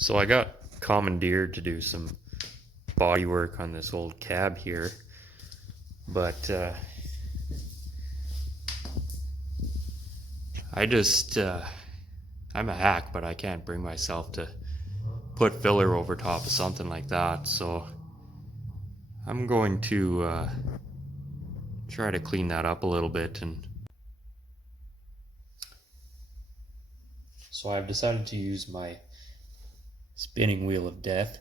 So I got commandeered to do some body work on this old cab here, but I'm a hack, but I can't bring myself to put filler over top of something like that. So I'm going to try to clean that up a little bit. And so I've decided to use my spinning wheel of death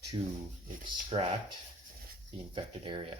to extract the infected area.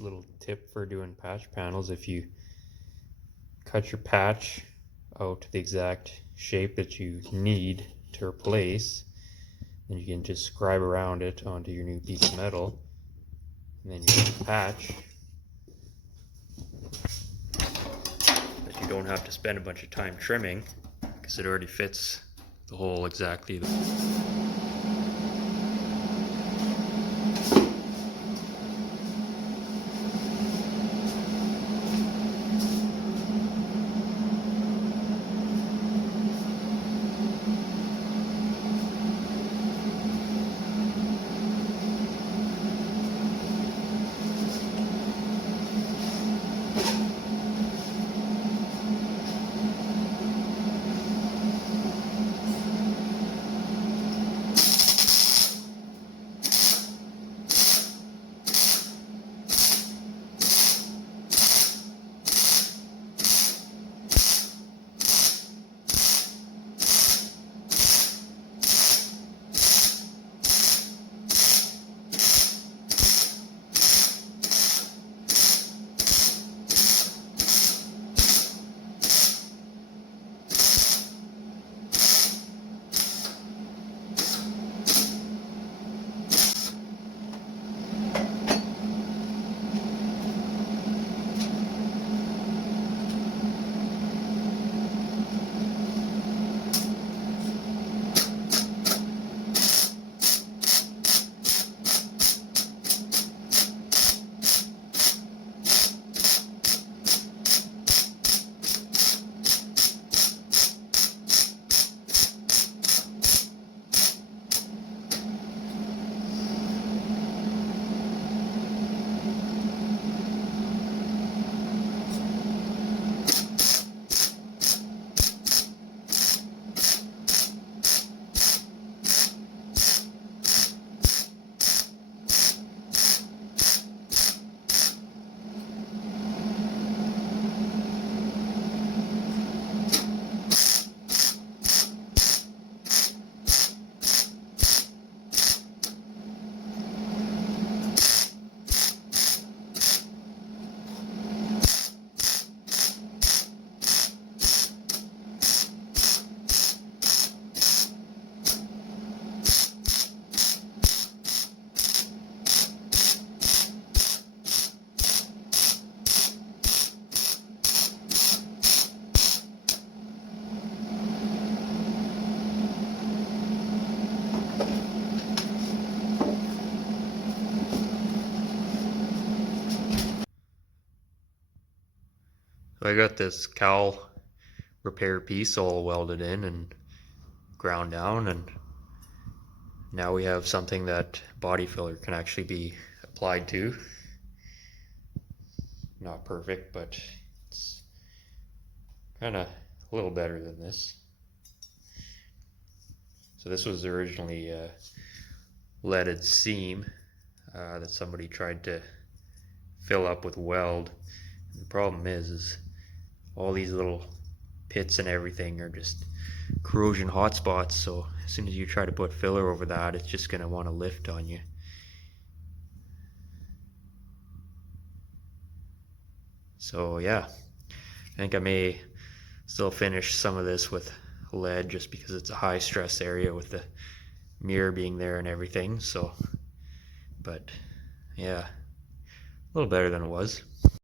Little tip for doing patch panels: if you cut your patch out to the exact shape that you need to replace, then you can just scribe around it onto your new piece of metal, and then you have a patch that you don't have to spend a bunch of time trimming, because it already fits the hole exactly. So I got this cowl repair piece all welded in and ground down, and now we have something that body filler can actually be applied to. Not perfect, but it's kind of a little better than this. So this was originally a leaded seam that somebody tried to fill up with weld. And the problem is all these little pits and everything are just corrosion hotspots, so as soon as you try to put filler over that, it's just going to want to lift on you. So yeah, I think I may still finish some of this with lead just because it's a high stress area with the mirror being there and everything. So, but yeah, a little better than it was.